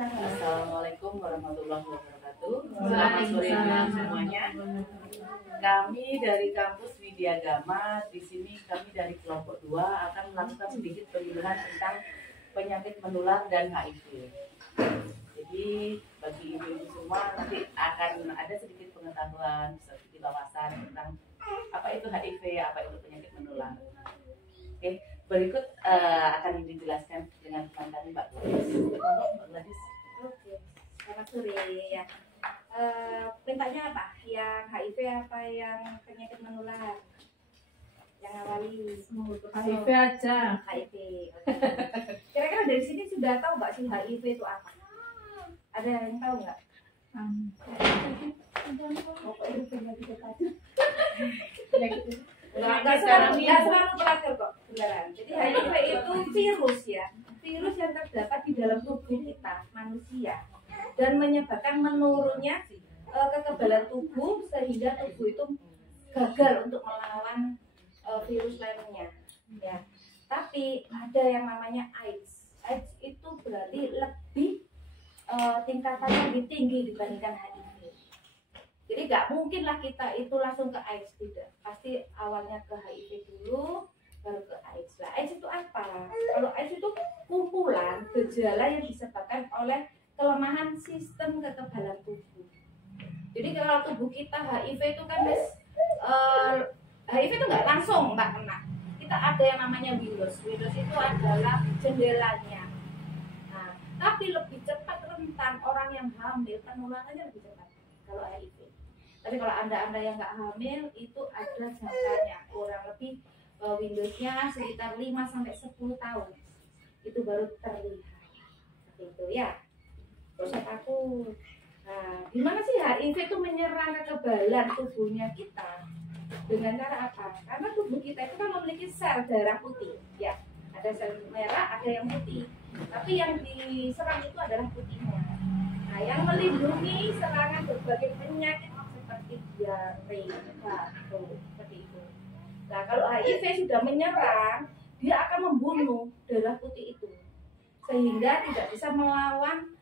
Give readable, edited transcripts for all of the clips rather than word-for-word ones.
Assalamualaikum warahmatullahi wabarakatuh. Selamat sore semuanya. Kami dari kampus Widyagama, di sini kami dari kelompok 2 akan melakukan sedikit penyuluhan tentang penyakit menular dan HIV. Jadi bagi ibu-ibu semua nanti akan ada sedikit pengetahuan, sedikit wawasan tentang apa itu HIV, apa itu penyakit menular. Oke, berikut akan dijelaskan dengan teman kami Mbak Gladys. Mbak Gladys. Oke, selamat sore ya. Perintahnya apa? Yang HIV apa yang penyakit menular? Yang awali HIV aja. HIV. Oke. Kira-kira dari sini sudah tahu nggak sih HIV itu apa? Ada yang tahu nggak? Nggak selalu pelajar kok, beneran. Jadi HIV itu virus ya, virus yang terdapat di dalam tubuh kita manusia dan menyebabkan menurunnya kekebalan tubuh sehingga tubuh itu gagal untuk melawan virus lainnya. Ya, tapi ada yang namanya AIDS. AIDS itu berarti lebih tingkatannya lebih tinggi dibandingkan HIV. Jadi nggak mungkin lah kita itu langsung ke AIDS, tidak. Pasti awalnya ke HIV dulu, baru ke AIDS. Nah, AIDS itu apa? Kalau AIDS itu kumpulan gejala yang disebabkan oleh kelemahan sistem kekebalan tubuh. Jadi kalau tubuh kita HIV itu kan HIV itu nggak langsung nggak kena. Kita ada yang namanya virus. Virus itu adalah jendelanya. Nah, tapi lebih cepat rentan orang yang hamil penularannya lebih cepat kalau HIV. Tapi kalau anda yang nggak hamil itu ada jangkanya, kurang lebih Windowsnya sekitar 5-10 tahun itu baru terlihat. Seperti itu ya. Terus aku, nah, gimana sih HIV itu menyerang kekebalan tubuhnya kita? Dengan cara apa? Karena tubuh kita itu kan memiliki sel darah putih, ya. Ada sel merah, ada yang putih. Tapi yang diserang itu adalah putihnya. Nah, yang melindungi serangan berbagai penyakit seperti diare, batuk, seperti itu. Nah, kalau HIV sudah menyerang, dia akan membunuh darah putih itu, sehingga tidak bisa melawan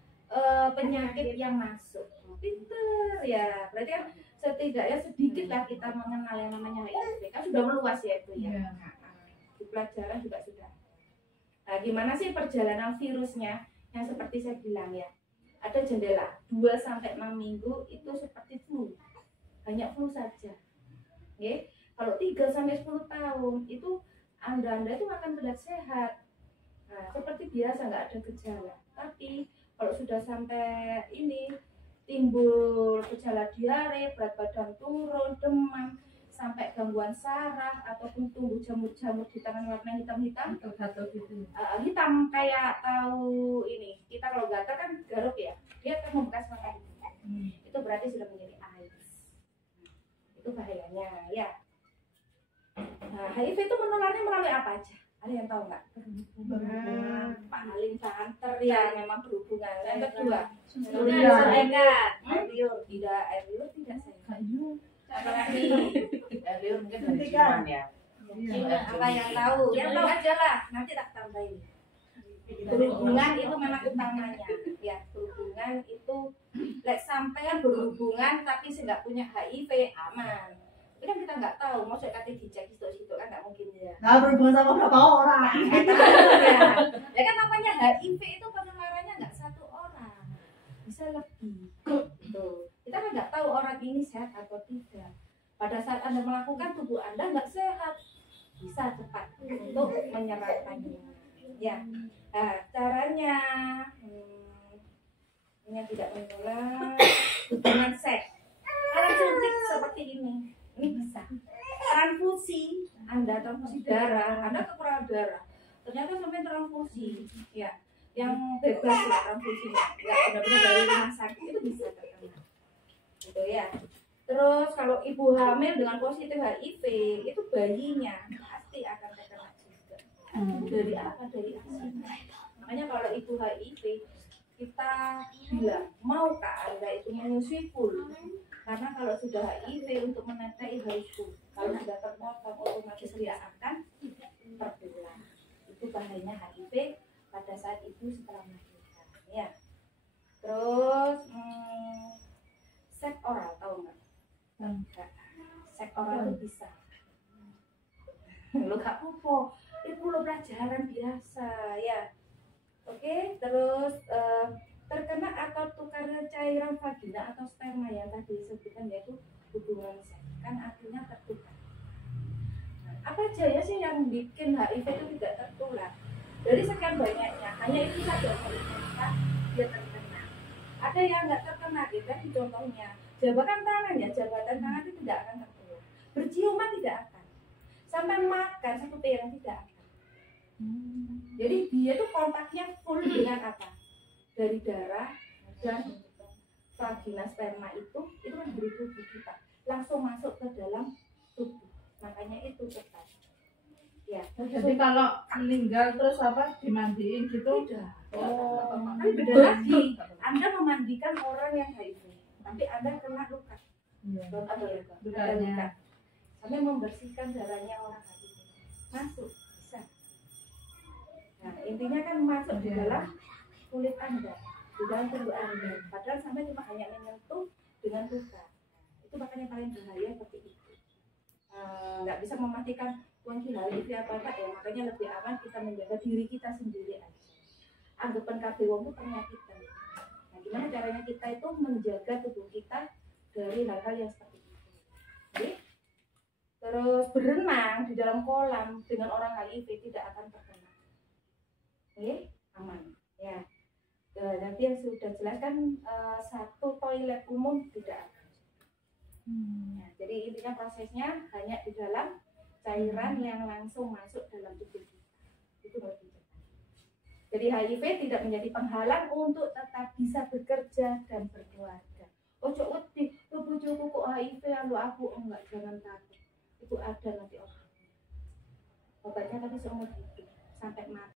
penyakit yang masuk. Pinter ya, berarti kan setidaknya sedikit lah kita mengenal yang namanya HIV. Kan sudah meluas ya itu ya. Di pelajaran juga sudah. Nah, gimana sih perjalanan virusnya? Yang seperti saya bilang ya, ada jendela 2-6 minggu itu seperti flu. Hanya flu saja. Oke. Kalau 3-10 tahun itu anda itu akan terlihat sehat. Nah, seperti biasa nggak ada gejala. Tapi kalau sudah sampai ini timbul gejala diare, berat badan turun, demam, sampai gangguan saraf ataupun tumbuh jamur-jamur di tangan warna hitam-hitam Atau gitu. Hitam kayak tahu ini. Kita kalau gatal kan garuk ya, dia akan membekas warna hitam. Itu berarti sudah menjadi AIDS. Itu bahayanya ya. Nah, HIV itu menularnya melalui apa aja? Ada yang tahu nggak? Paling santer ya, memang berhubungan. Yang kedua, tidak air liur tidak sehat. Apalagi Air liur mungkin dari ciuman ya. apa yang tahu? Yang tahu aja lah, nanti tak tambahin. Berhubungan itu memang utamanya, ya. Berhubungan itu, sampai berhubungan tapi nggak punya HIV aman. Itu kan kita nggak tahu, maksudnya kata dicek situ kan nggak mungkin ya. Nah, berhubungan sama berapa orang? Ya kan namanya HIV itu penularannya nggak satu orang, bisa lebih. Tuh, kita kan nggak tahu orang ini sehat atau tidak. Pada saat anda melakukan, tubuh anda nggak sehat, bisa cepat untuk menyerangkannya. Ya, nah, caranya ini tidak menular, hubungan seks. Kalau suntik seperti ini bisa. Transfusi, anda transfusi darah, anda kekurangan darah, ternyata sampai transfusi, ya, yang bebas lah transfusinya, ya benar-benar dari rumah sakit itu bisa terkena, gitu ya. Terus kalau ibu hamil dengan positif HIV itu bayinya pasti akan terkena juga. Dari apa? Dari asin. Makanya kalau ibu HIV kita bilang maukah anda itu menyusui full? Karena kalau sudah HIV untuk menetes harus full. Kalau sudah terpotong otomatis dia akan terbelah. Itu bahayanya HIV pada saat ibu setelah melahirkan. Ya. Terus seks oral, tahu nggak? Nggak. Seks oral itu bisa. Lo gak apa-apa, itu lo pelajaran biasa ya. Oke, terus terkena atau tukarnya cairan vagina atau sperma yang tadi disebutkan yaitu hubungan seks, kan artinya tertukar. Apa aja ya sih yang bikin HIV itu tidak tertular? Dari sekian banyaknya, hanya itu saja yang dia terkena. Ada yang nggak terkena, gitu kan contohnya. Jabatan tangan ya, jabatan tangan itu tidak akan tertular. Berciuman tidak akan. Sampai makan satu piring tidak akan. Jadi dia tuh kontaknya full dengan apa? Dari darah dan vagina sperma itu kan dari tubuh kita langsung masuk ke dalam tubuh. Makanya itu cepat. Ya. Jadi kalau meninggal terus apa dimandiin gitu? Tidak. Oh. Tapi beda lagi. Anda memandikan orang yang HIV, tapi Anda kena luka. Ada luka. Sampai membersihkan darahnya orang HIV. Masuk bisa. Nah, intinya kan masuk di dalam kulit Anda, di dalam tubuh Anda. Padahal sampai cuma hanya menyentuh dengan luka. Itu makanya paling bahaya seperti itu. Nggak bisa mematikan kunci HIV apa-apa ya, makanya lebih aman kita menjaga diri kita sendiri aja. Anggapan KBW itu penyakitan. Nah, gimana caranya kita itu menjaga tubuh kita dari hal-hal yang seperti itu. Oke? Terus berenang di dalam kolam dengan orang HIV tidak akan terkena. Oke? Aman. Ya. Nanti yang sudah jelaskan satu toilet umum tidak akan. Nah, jadi intinya prosesnya hanya di dalam cairan yang langsung masuk dalam tubuh kita. Itu lebih cepat. Jadi HIV tidak menjadi penghalang untuk tetap bisa bekerja dan berkeluarga. Ojo wedi, lu bojoku kok HIV lalu aku enggak, jangan takut. Itu ada nanti orang. Obatnya tapi seumur hidup sampai mati.